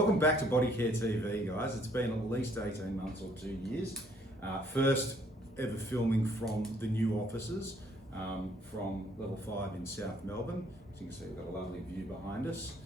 Welcome back to BodycareTV, guys. It's been at least 18 months or 2 years. First ever filming from the new offices from level 5 in South Melbourne. As you can see, we've got a lovely view behind us.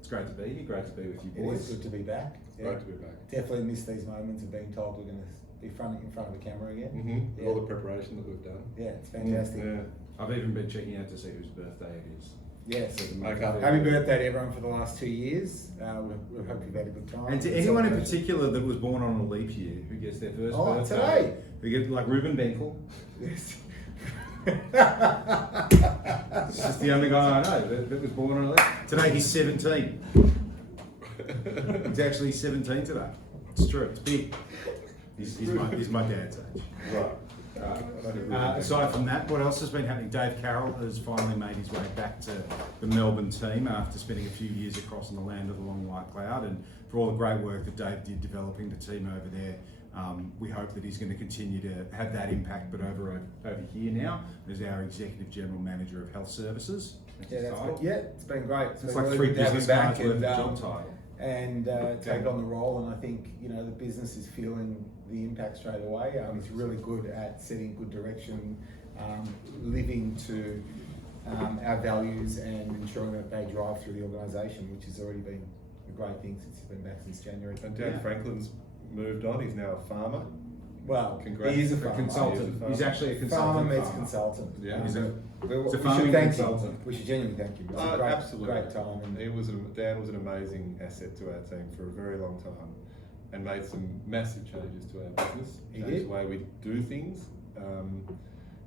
It's great to be here, great to be with you boys. It is good to be back. Great to be back. Definitely missed these moments of being told we're going to be in front of the camera again. Mm-hmm. Yeah. All the preparation that we've done. Yeah, it's fantastic. Yeah. I've even been checking out to see whose birthday it is. Yes. Okay. Happy birthday to everyone for the last 2 years. We hope you've had a good time. And to anyone in particular that was born on a leap year, who gets their first birthday. Today. Who get like Ruben Benkel. Yes. It's just the only guy I know that was born on a leap. Today he's 17. He's actually 17 today. It's true, it's big. He's my dad's age. Right. Aside from that, what else has been happening? Dave Carroll has finally made his way back to the Melbourne team after spending a few years across in the land of the long white cloud, and for all the great work that Dave did developing the team over there. We hope that he's going to continue to have that impact, but over here now as our Executive General Manager of Health Services. It's been great. It's like really 3 business cards worth of job title. And take on the role, and I think the business is feeling the impact straight away. He's really good at setting good direction, living to our values, and ensuring that they drive through the organisation, which has already been a great thing since he's been back since January. And Dan Franklin's moved on. He's now a farmer. Well, congrats. He is a farmer. Consultant. He's actually a consultant. Farmer meets consultant. Yeah. He's a farming consultant. We should genuinely thank him. It was a great time. And Dan was an amazing asset to our team for a very long time, and made some massive changes to our business. Changed the way we do things.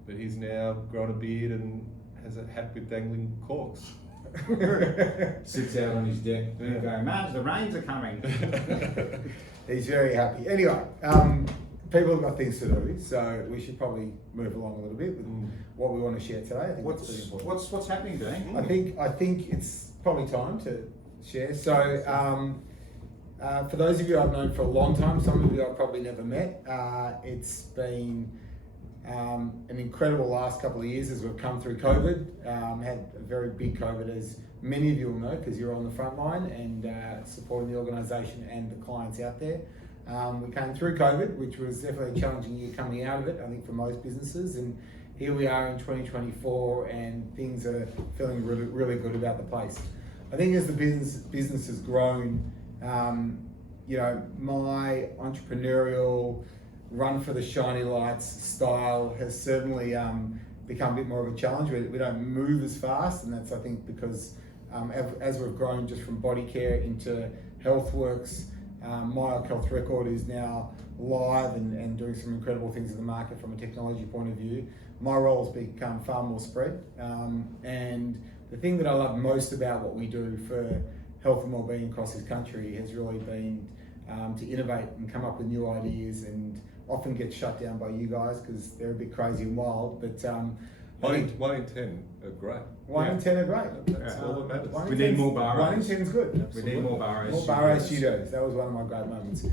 But he's now grown a beard and has a hat with dangling corks. Sits out on his deck going, "Marge, the rains are coming." He's very happy. Anyway, people have got things to do, so we should probably move along a little bit with what we want to share today. I think that's pretty important. What's happening, Dean? I think it's probably time to share. So, for those of you I've known for a long time, some of you I've probably never met. It's been an incredible last couple of years as we've come through COVID. Had a very big COVID, as many of you will know, because you're on the front line and supporting the organisation and the clients out there. We came through COVID, which was definitely a challenging year coming out of it, I think, for most businesses. And here we are in 2024, and things are feeling really, really good about the place. I think as the business has grown, my entrepreneurial run for the shiny lights style has certainly become a bit more of a challenge. We don't move as fast, and that's, I think, because as we've grown just from Bodycare into HealthWorks, my Health Record is now live and doing some incredible things in the market from a technology point of view. My role has become far more spread, and the thing that I love most about what we do for health and wellbeing across this country has really been to innovate and come up with new ideas, and often get shut down by you guys because they're a bit crazy and wild. But 1 in 10 are great. 1 in 10 are great. That's all that matters. We need more barrows. 1 in 10 is good. We need more barrows. More barrow studios. That was one of my great moments.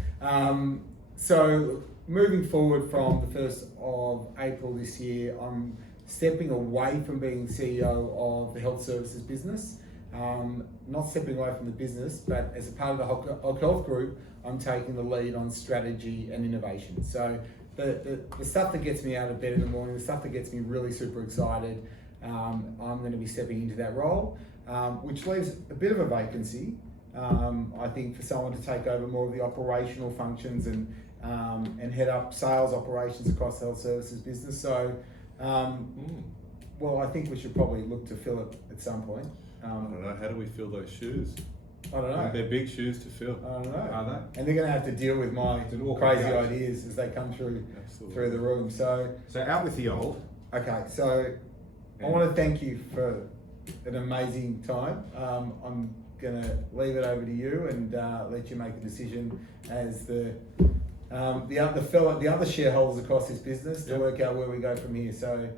So moving forward from the 1st of April this year, I'm stepping away from being CEO of the health services business. Not stepping away from the business, but as a part of the Hog Health Group, I'm taking the lead on strategy and innovation. So the stuff that gets me out of bed in the morning, the stuff that gets me really super excited, I'm going to be stepping into that role, which leaves a bit of a vacancy, I think, for someone to take over more of the operational functions and head up sales operations across the health services business. So, well, I think we should probably look to fill it at some point. I don't know, how do we fill those shoes? I don't know. They're big shoes to fill. I don't know. Are they? And they're going to have to deal with my crazy ideas as they come through the room. So out with the old. Okay, so I want to thank you for an amazing time. I'm going to leave it over to you and let you make a decision as the other shareholders across this business to work out where we go from here. So.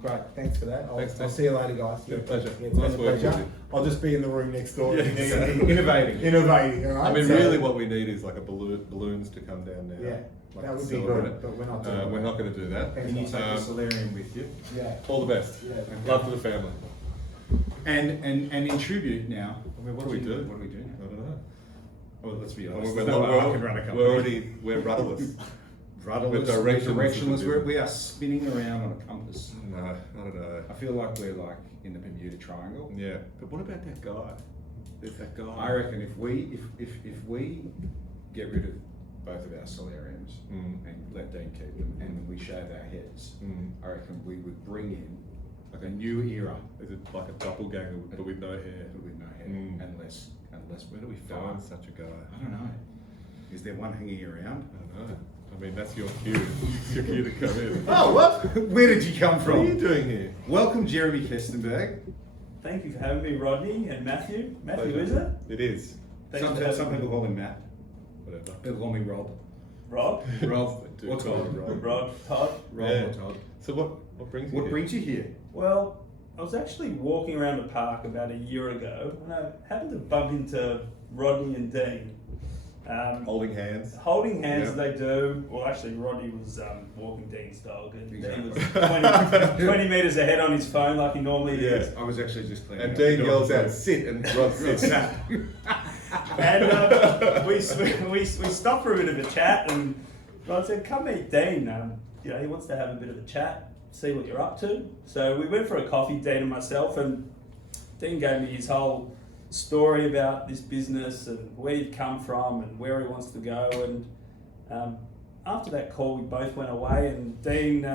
Great, thanks for that. I'll see you later, guys. Yeah, pleasure. Yeah, it's been a pleasure. I'll just be in the room next door. Innovating, all right? I mean, really what we need is like balloons to come down now. Yeah, like that would be good, but we're not doing that. We're not going to do that. Can you take the solarium with you? Yeah. All the best. Yeah. Love to the family. And in tribute now, I mean, what do we do? What do we do now? I don't know. let's be And honest. we're, There's no way I can run a company. we're rudderless. Rudderless, We're directionless. directionless. We are spinning around on a compass. No, I don't know. I feel like we're like in the Bermuda Triangle. Yeah, but what about that guy? There's that guy. I reckon if we get rid of both of our solariums and let Dean keep them, and we shave our heads, I reckon we would bring in like a new era. Is it like a doppelganger but with no hair? But with no hair and less. Where do we Find find? such a guy. I don't know. Is there one hanging around? I don't know. I mean, that's your cue. It's your cue to come in. Oh, what? Where did you come What are you from? doing here? Welcome, Jeremy Kestenberg. Thank you for having me, Rodney and Matthew. Matthew, Pleasure. is it? It is. Thanks for having Some me. people call him Matt. Whatever. People call me Rob. Rob? Rob. Do What's call Rob? me Rob. Rob, Todd. Rob Yeah. or Todd. So what brings you What here? brings you here? Well, I was actually walking around the park about a year ago and I happened to bump into Rodney and Dean. Holding hands. Holding hands, Yeah. they do. Well, actually, Rodney was walking Dean's dog and Exactly. Dean was 20 metres ahead on his phone like he normally is. I was actually just cleaning And up Dean the yells dog. out, sit, and Rod sits. And we stopped for a bit of a chat, and Rod said, "Come meet Dean. You know, he wants to have a bit of a chat, see what you're up to." So we went for a coffee, Dean and myself, and Dean gave me his whole story about this business and where he'd come from and where he wants to go. And after that call, we both went away, and Dean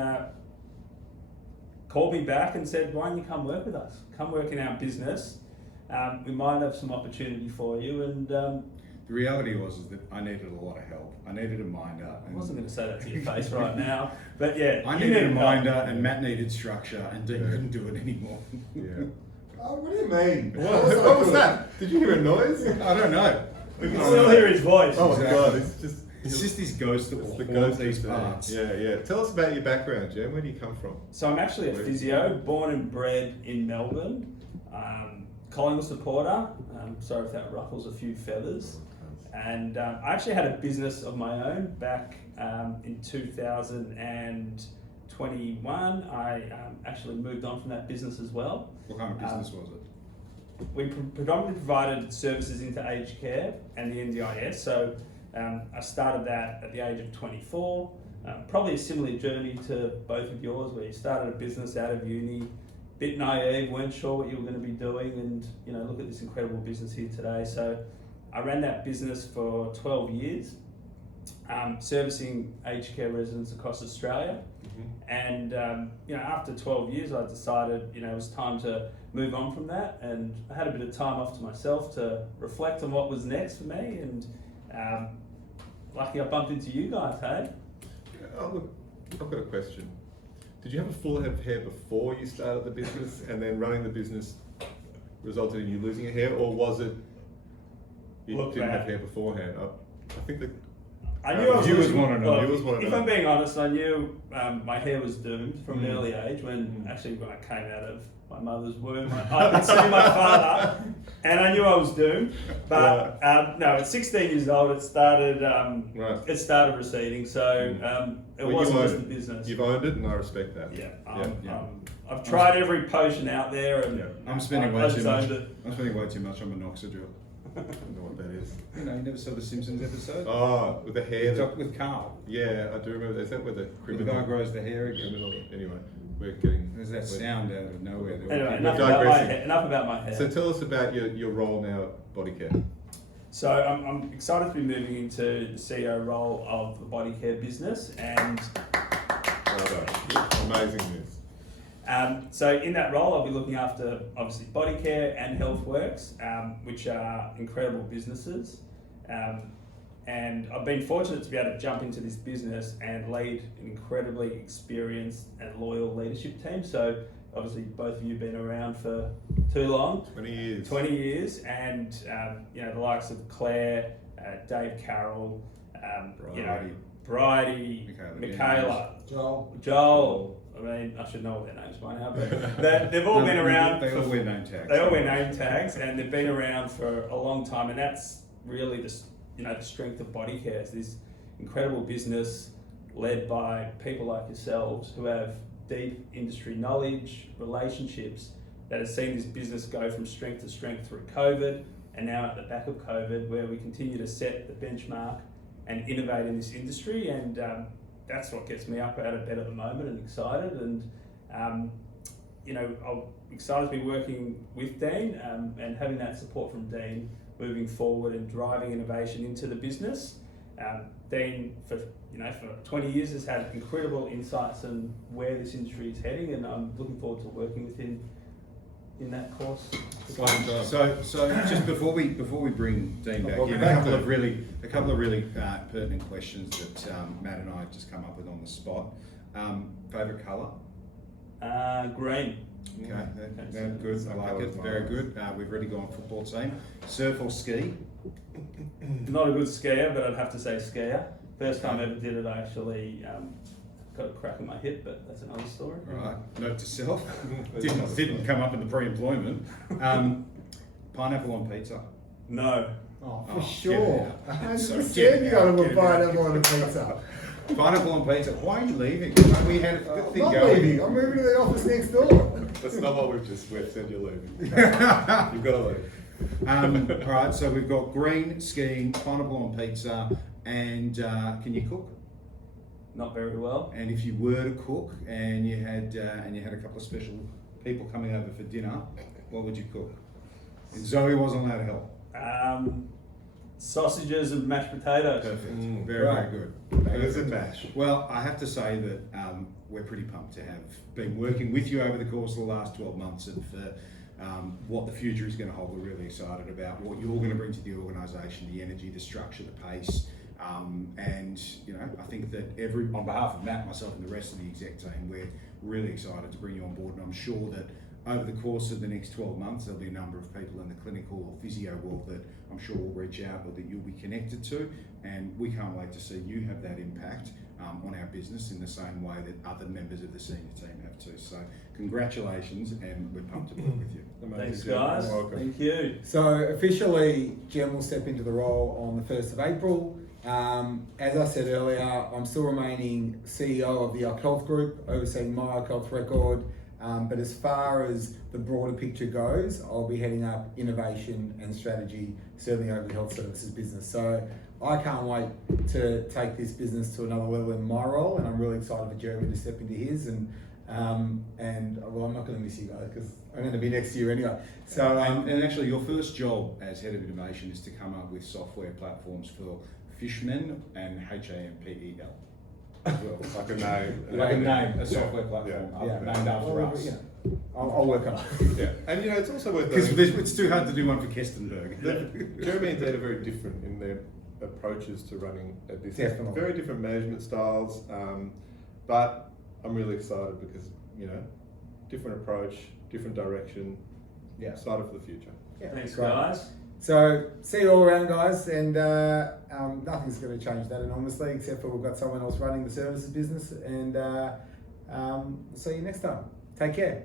called me back and said, "Why don't you come work with us? Come work in our business. We might have some opportunity for you." And The reality was that I needed a lot of help. I needed a minder. I wasn't going to say that to your face right now, but yeah, I you needed a help. minder, and Matt needed structure, and Dean couldn't do it anymore. Yeah. Oh, what do you mean? What was that? Did you hear a noise? I don't know. We can still hear his voice. Oh my Exactly. god, it's just It's just his ghost that will the haunt ghost these of Dean. parts. Yeah. Tell us about your background, Jem. Where do you come from? So I'm actually a physio, born and bred in Melbourne. Collingwood supporter. Sorry if that ruffles a few feathers. And I actually had a business of my own back in 2021. I actually moved on from that business as well. What kind of business was it? We predominantly provided services into aged care and the NDIS. So I started that at the age of 24. Probably a similar journey to both of yours, where you started a business out of uni, bit naive, weren't sure what you were going to be doing, and look at this incredible business here today. So I ran that business for 12 years, servicing aged care residents across Australia. And after 12 years, I decided it was time to move on from that, and I had a bit of time off to myself to reflect on what was next for me. And lucky I bumped into you guys, hey? Oh, look, I've got a question. Did you have a full head of hair before you started the business, and then running the business resulted in you losing your hair, or was it you Look, didn't Matt. have hair beforehand? I think that I knew I was Viewers losing- wanna know. well, Viewers wanna if know. I'm being honest, I knew my hair was doomed from an early age. When I came out of my mother's womb, I'd been seeing my father, and I knew I was doomed. But no, at 16 years old, it started. Right. It started receding, so it Well, wasn't you just own the it. business. You've owned it, and I respect that. Yeah, Yeah. I've tried every potion out there, and I'm spending I way too just much. owned it. I'm spending way too much on minoxidil. I don't know what that is. You never saw the Simpsons episode? Oh, with the hair. That, With Carl. yeah, I do remember that. Is that where the The criminal? guy grows the hair again. criminal. Anyway, we're getting. There's that sound out of nowhere. that- Anyway, We're enough about my digressing. hair. Enough about my hair. So tell us about your role now at BodyCare. So I'm excited to be moving into the CEO role of the BodyCare business, and Well done. Amazing news. so in that role, I'll be looking after obviously BodyCare and HealthWorks, which are incredible businesses. And I've been fortunate to be able to jump into this business and lead an incredibly experienced and loyal leadership team. So obviously both of you have been around for too long. 20 years. 20 years, and the likes of Claire, Dave Carroll, Bridie, Michaela, Joel. I mean, I should know all their names by now, but they've all been around. They all wear name tags. They all wear name tags, and they've been around for a long time, and that's really the strength of BodyCare. It's this incredible business led by people like yourselves who have deep industry knowledge, relationships, that has seen this business go from strength to strength through COVID, and now at the back of COVID, where we continue to set the benchmark and innovate in this industry, and that's what gets me up out of bed at the moment and excited. And I'm excited to be working with Dean and having that support from Dean moving forward and driving innovation into the business. Dean, for 20 years, has had incredible insights on where this industry is heading, and I'm looking forward to working with him in that course. So just before we bring Dean back in, a couple of really pertinent questions that Matt and I have just come up with on the spot. Favourite colour? Green. Okay, good. I like it. Very good. We've already gone football team. Surf or ski? Not a good skier, but I'd have to say skier. First time I ever did it, I actually got a crack in my hip, but that's another story. Right. Note to self. didn't come up in the pre-employment. Pineapple on pizza? No. Oh, for sure. Get out. 100% you got to put pineapple on a pizza. Pineapple on pizza. Why are you leaving? We had a good thing I'm not going. leaving. I'm moving to the office next door. That's not what we've said you're leaving. You've got to leave. All right, so we've got green, skiing, pineapple on pizza, and can you cook? Not very well. And if you were to cook and you had a couple of special people coming over for dinner, what would you cook? And Zoe wasn't allowed to help. Sausages and mashed potatoes. Perfect. Mm, very, right. very good. Bangers and mash. Well, I have to say that we're pretty pumped to have been working with you over the course of the last 12 months and for what the future is going to hold. We're really excited about what you're going to bring to the organisation, the energy, the structure, the pace. And I think that on behalf of Matt, myself and the rest of the exec team, we're really excited to bring you on board, and I'm sure that over the course of the next 12 months there'll be a number of people in the clinical or physio world that I'm sure will reach out or that you'll be connected to, and we can't wait to see you have that impact on our business in the same way that other members of the senior team have too. So congratulations, and we're pumped to work with you. Amazing. Thanks, guys. You're welcome. Thank you. So officially, Jem will step into the role on the 1st of April. As I said earlier, I'm still remaining CEO of the Oak Health Group, overseeing my Oak Health record. But as far as the broader picture goes, I'll be heading up innovation and strategy, certainly over the health services business. So I can't wait to take this business to another level in my role, and I'm really excited for Jeremy to step into his. And well, I'm not going to miss you guys because I'm going to be next year anyway. So and actually, your first job as head of innovation is to come up with software platforms for fishmen and HAMPEL. As well. Like a name. Like a name, a software platform named after us. I'll work on it. Yeah, and it's also worth Because noting it's too hard to do one for Kestenberg. that Jeremy and Dad are very different in their approaches to running a business. Definitely. Very different management styles, but I'm really excited because, different approach, different direction, excited for the future. Yeah, Thanks, great. guys. So see you all around, guys, and nothing's going to change that enormously, except for we've got someone else running the services business, and see you next time. Take care.